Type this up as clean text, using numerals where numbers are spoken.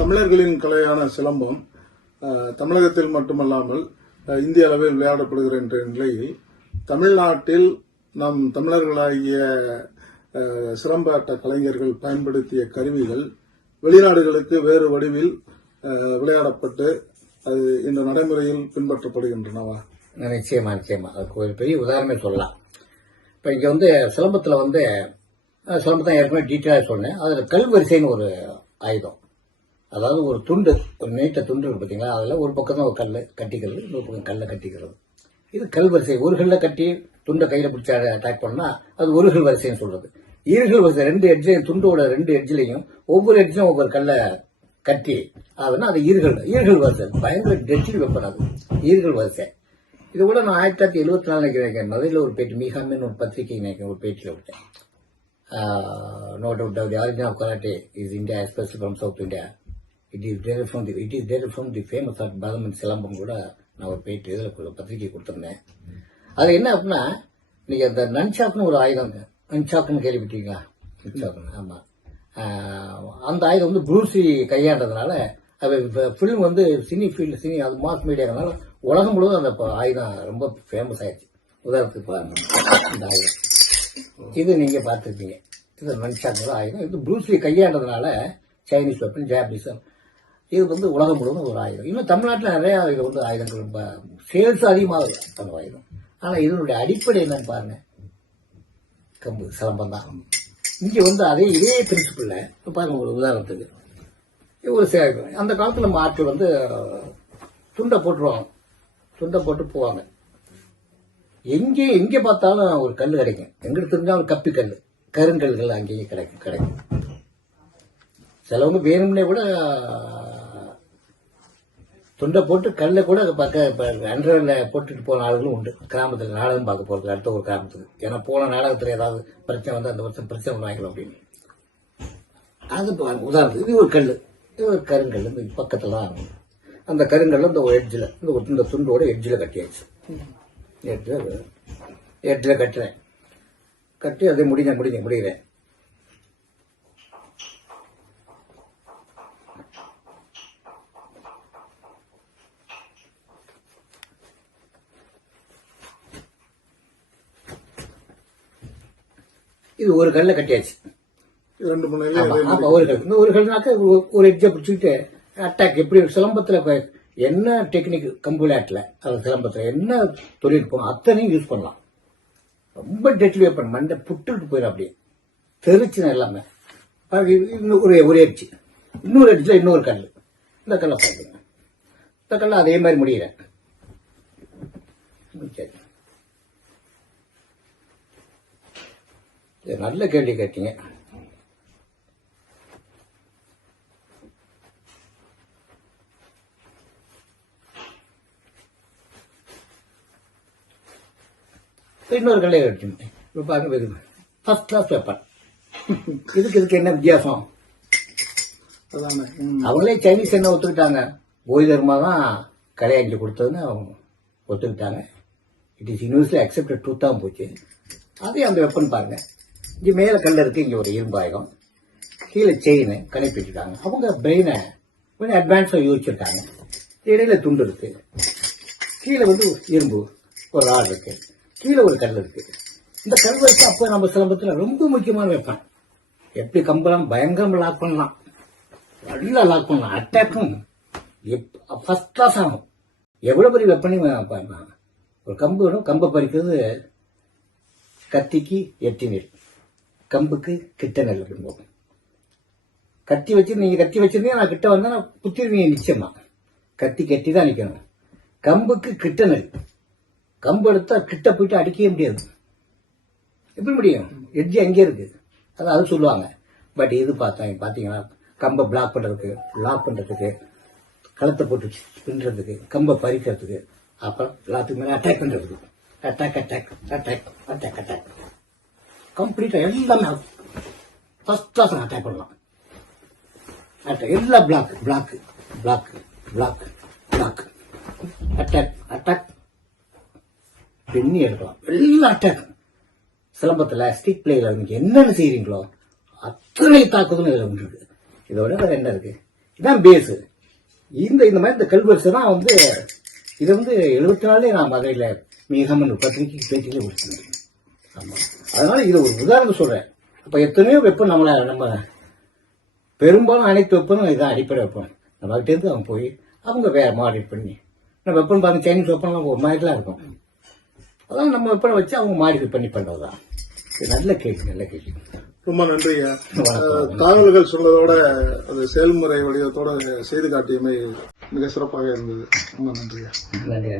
தமிழர்களின் கலையான சிலம்பம் தமிழகத்தில் மட்டுமல்லாமல் இந்திய அளவில் விளையாடப்படுகிற என்ற நிலையில் தமிழ்நாட்டில் நம் தமிழர்களாகிய சிலம்பாட்ட கலைஞர்கள் பயன்படுத்திய கருவிகள் வெளிநாடுகளுக்கு வேறு வடிவில் விளையாடப்பட்டு அது இந்த நடைமுறையில் பின்பற்றப்படுகின்றனவா? நிச்சயமா அதுக்கு ஒரு பெரிய உதாரணமே சொல்லலாம். இப்ப இங்க சிலம்பத்துல சிலம்பத்தான் ஏற்கனவே டீட்டெயிலாக சொன்னேன். அதுல கல்வரிசைன்னு ஒரு ஆயுதம், அதாவது ஒரு துண்டு, ஒரு நீட்ட துண்டு இருக்கு பார்த்தீங்களா, அதுல ஒரு பக்கம் தான் ஒரு கல் கட்டிக்கிறது, இன்னொரு பக்கம் கல்லை கட்டிக்கிறது. இது கல்வரிசை. ஒரு கல்லை கட்டி துண்டை கையில பிடிச்சி அட்டாக் பண்ணா அது ஒரு கல் வரிசைன்னு சொல்றது. ஈர்கள் வரிசை, ரெண்டு எட்ஜையும், துண்டோட ரெண்டு எட்ஜிலையும் ஒவ்வொரு எட்ஜிலும் ஒவ்வொரு கல்லை கட்டி அதுனா அது ஈர்கள் வரிசை. பயங்கர டெட்லி வெப்பன் அது ஈர்கள் வரிசை. இது கூட நான் 1974 நினைக்கிறேன், மதுரையில் ஒரு பேட்டி, மீகாமின்னு ஒரு பத்திரிகை நினைக்கிறேன், ஒரு பேட்டியில் விட்டேன். No doubt the origin of karate is India, especially from South India. It is derived from the famous art Balaman silambam கூட நான் ஒரு பேட்டி இதில் பத்திரிகை கொடுத்துருந்தேன். அது என்ன அப்படின்னா, நீங்க அந்த நன்சாக்குன்னு ஒரு ஆயுதம், நன்சாக்குன்னு கேள்விப்பட்டீங்களா? நன்சாக்குன்னு, ஆமா. அந்த ஆயுதம் ப்ரூசி கையாண்டதுனால அது ஃபிலிம் சினி அது மாஸ் மீடியானால உலகம் முழுவதும் அந்த ஆயுதம் ரொம்ப ஃபேமஸ் ஆயிடுச்சு. உதாரணத்துக்கு பாருங்க, இந்த ஆயுதம் இது நீங்க பார்த்துருப்பீங்க. இது நன்சாக்கு ஆயுதம். இது ப்ரூஸ்லி கையாண்டதுனால சைனீஸ் வெப்பன், ஜாப்பனீஸ், இது உலகம் முழுவதும் ஒரு ஆயுதம். இன்னும் தமிழ்நாட்டில் நிறைய இது ஆயுதங்கள் ரொம்ப சேல்ஸ் அதிகமாக அந்த ஆயுதம். ஆனா இதனுடைய அடிப்படை என்னன்னு பாருங்க, கம்பு சிலம்பம் தான். இங்க இதே பிரின்சிபிள் பாருங்க. ஒரு உதாரணத்துக்கு ஒரு அந்த காலத்துல நம்ம ஆட்கள் துண்டை போட்டுருவாங்க, துண்டை போட்டு போவாங்க. எங்க பார்த்தாலும் ஒரு கல் கிடைக்கும். எங்களுக்கு தெரிஞ்சா ஒரு கப்பி கல், கருங்கல்கள் அங்கேயும் கிடைக்கும். சிலவங்க வேணும்னே கூட துண்டை போட்டு கல்லை கூட அண்டர்ல போட்டுட்டு போன ஆளுகளும் உண்டு. கிராமத்துல நாடகம் பார்க்க போறது அடுத்த ஒரு கிராமத்துக்கு. ஏன்னா போன நாடகத்துல ஏதாவது பிரச்சனை அந்த வருஷம் பிரச்சனை வாங்கிக்கலாம் அப்படின்னு. அது உதாரணத்துக்கு இது ஒரு கல், இது ஒரு கருங்கல். இந்த பக்கத்துல அந்த கருங்கல் இந்த எட்ஜில், இந்த துண்டோட எட்ஜில் கட்டியாச்சு. எட்ஜில் கட்டுறேன், கட்டி அதை முடிகிறேன். இது ஒரு கல்ல கட்டியாச்சு. ஒரு கல்னாக்க ஒரு எட்ஜை பிடிச்சிக்கிட்டு அட்டாக். எப்படி சிலம்பத்துல என்ன டெக்னிக், கம்பு விளையாட்டுல அது சிலம்பத்துல என்ன தொழில்நுட்பம் அத்தனையும் யூஸ் பண்ணலாம். ரொம்ப டெட்லி வெப்பன், மண்டை புட்டுட்டு போயிடும், அப்படியே தெரிச்சுன எல்லாமே. ஒரு எட்ஜ், இன்னொரு எட்ஜ்ல இன்னொரு கல், இந்த கல்லை பாருங்க. இந்த கல்ல அதே மாதிரி முடிகிறேன். நல்ல கேள்வி கேட்டீங்க. இன்னொரு கல்லை கட்டினேன். இப்ப பாருங்க, ஃபர்ஸ்ட் கிளாஸ் வெப்பன். இதுக்கு என்ன வித்தியாசம்? அவங்களே சைனீஸ் என்ன ஒத்துக்கிட்டாங்க, போய் தர்மா தான் கலையாஞ்சி கொடுத்ததுன்னு ஒத்துக்கிட்டாங்க. It is universally accepted truth தான் போச்சு. அதே அந்த வெப்பன் பாருங்க. இங்க மேல கல் இருக்கு, இங்க ஒரு இரும்பாயுதம், கீழே செயின் கணைப்பிட்டுருக்காங்க. அவங்க பிரெயினை கொஞ்சம் அட்வான்ஸா யோசிச்சிருக்காங்க. இடையில துண்டு இருக்கு, கீழே இரும்பு ஒரு ராட் இருக்கு, கீழே ஒரு கல் இருக்கு. இந்த கல் வச்சு அப்ப நம்ம சிலம்பத்துல ரொம்ப முக்கியமான வெப்பன். எப்படி கம்பெல்லாம் பயங்கரம் லாக் பண்ணலாம், நல்லா லாக் பண்ணலாம். அட்டாக்கும் ஃபர்ஸ்ட் கிளாஸ் ஆகும். எவ்வளவு பெரிய வெப்பனையும் ஒரு கம்பு வேணும். கம்பை பறிக்கிறது கத்திக்கு 8 நெல், கம்புக்கு கிட்ட நெல் அப்படிம்போம். கத்தி வச்சிருந்தீங்க, நான் கிட்ட வந்தா நான் குத்திருவீங்க நிச்சயமா. கத்தி கட்டி தான் நிக்கணும். கம்புக்கு கிட்ட நெல். கம்பு எடுத்தா கிட்ட போயிட்டு அடிக்கவே முடியாது. எப்படி முடியும்? எட்ஜி அங்கே இருக்கு, அது சொல்லுவாங்க. பட் இது பாத்தீங்கன்னா கம்பை பிளாக் பண்றதுக்கு, லாக் பண்றதுக்கு, களத்தை போட்டு பின்றதுக்கு, கம்பை பறிக்கிறதுக்கு, அப்புறம் எல்லாத்துக்கு மேல அட்டாக் பண்றதுக்கு, அட்டாக் கம்ப்ளீட்டா எல்லாமே ஃபர்ஸ்ட் கிளாஸ் அட்டாக் பண்ணலாம். எல்லா பிளாக் அட்டாக் பெண்ணி எடுக்கலாம். எல்லா அட்டாக் சிலம்பத்துல ஸ்டிக் பிளேல நீங்க என்னென்ன செய்யறீங்களோ அத்தனை தாக்குதலும் இதுல உண்டு. இதோட வேற என்ன இருக்கு? இதான் பேஸு. இந்த மாதிரி இந்த கல்வரிசை தான் வந்து இதை வந்து 74 நான் மதுரையில் மீகமன் பத்திரிகைக்கு பேட்டிலே கொடுத்தேன். ஆமாம், அதனால இது ஒரு உதாரணம் சொல்றேன். அப்போ எத்தனையோ வெப்பம் நம்ம பெரும்பாலும் அனைத்து வெப்பனும் இதான் அடிப்படை வெப்பம். நம்மகிட்டேருந்து அவங்க போய் அவங்க வேற மாடிஃபை பண்ணி வெப்பன் பாருங்க, சைனீஸ் வெப்பன்லாம் ஒரு மாதிரிலாம் இருக்கும். அதான் நம்ம வெப்பனை வச்சு அவங்க மாடிஃபை பண்ணி பண்றதுதான். நல்ல கேள்வி. ரொம்ப நன்றியா. தகவல்கள் சொன்னதோட அது செயல்முறை வடிவத்தோட செய்து காட்டியமை மிக சிறப்பாக இருந்தது. ரொம்ப நன்றியா. நன்றி.